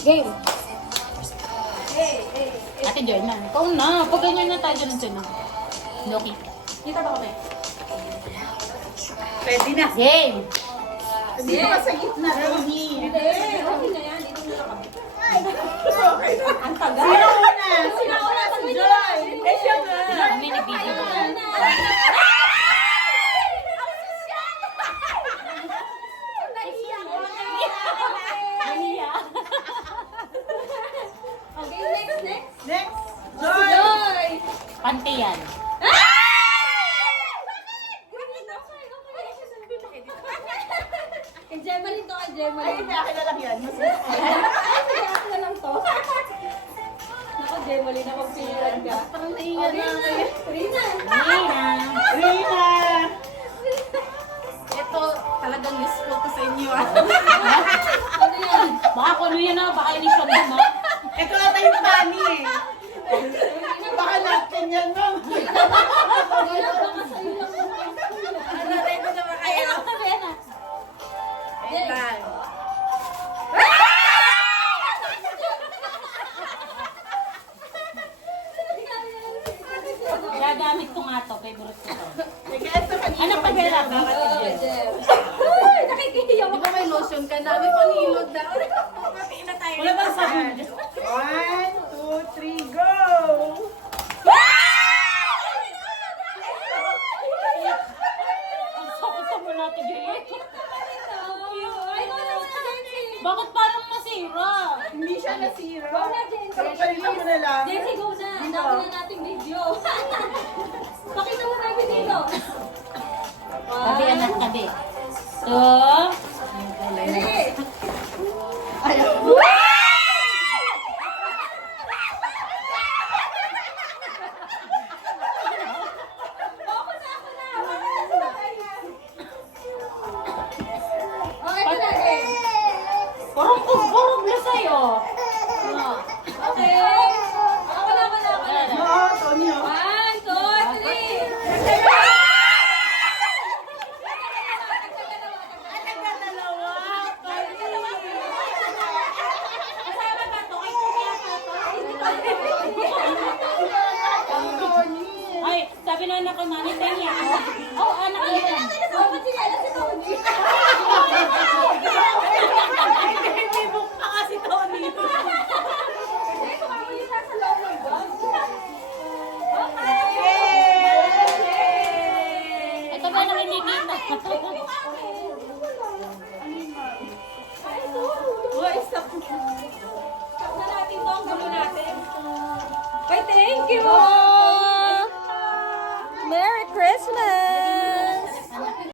Game. Ate Jordan, ikaw na. Pag ganyan na tayo ng sunod. Loki. Dito ba kami? Pwede na. Game! Hindi ka sa gitna. Hindi. Okay na yan. Dito muna kami. Ang tagal. Sino una? Sino una? Si Joy. Eh, siya nga. Kami nag-video ba? Mahiya. Okay, next. Next. Joy. Joy. Pante yan. Kay Jemalyn to, kay Ay, Jemalyn. hindi akila lang yan. Mas Ay, ako na lang to. Nako, Jemalyn, napagpilihan ka. parang naiingat na kayo. Rina. Rina. Rina. Ito, talagang useful to sa inyo. Ano yan? Baka kung ano yan na, baka yun yung shot mo. Ito ata yung funny eh. Baka natin yan, ma'am. Wala, baka sa'yo lang. Ano, ready na ba kayo? Wait lang. Gagamit ko nga to, favorite ko to. Ito kanina. Anak pa hirap. Kay Jem. Ay, nakikihiyaw Di ako. ba may lotion ka? Dami pang hilod na. Kapiin na tayo. Wala bang sabon? 1, 2, 3, go! Ang sakit sa mula natin yun. Ay, wala na, Jency. Bakit parang masira? Hindi siya nasira. Go na, Jency. Pero palitan mo na lang. Jency, go na. Ang dami na nating video. Pakita mo na yung video. Tabi anak, tabi. So, Three. Okay, ito na, Jem. parang kurog na sa'yo. Okay. Ako na. Oo, Tony. Oh. 1, 2, 3. Ay, sabi na anak ko, mami, tayo ako. Oh, anak ko yan. Ba't sinala si Tony? Hindi book pa kasi Tony. Eh, kumama yung nasa loob ng bag. Ito ba nakikita? Oh, stop. Stop na natin to. Ang gulo natin. Bye, thank you! Merry Christmas!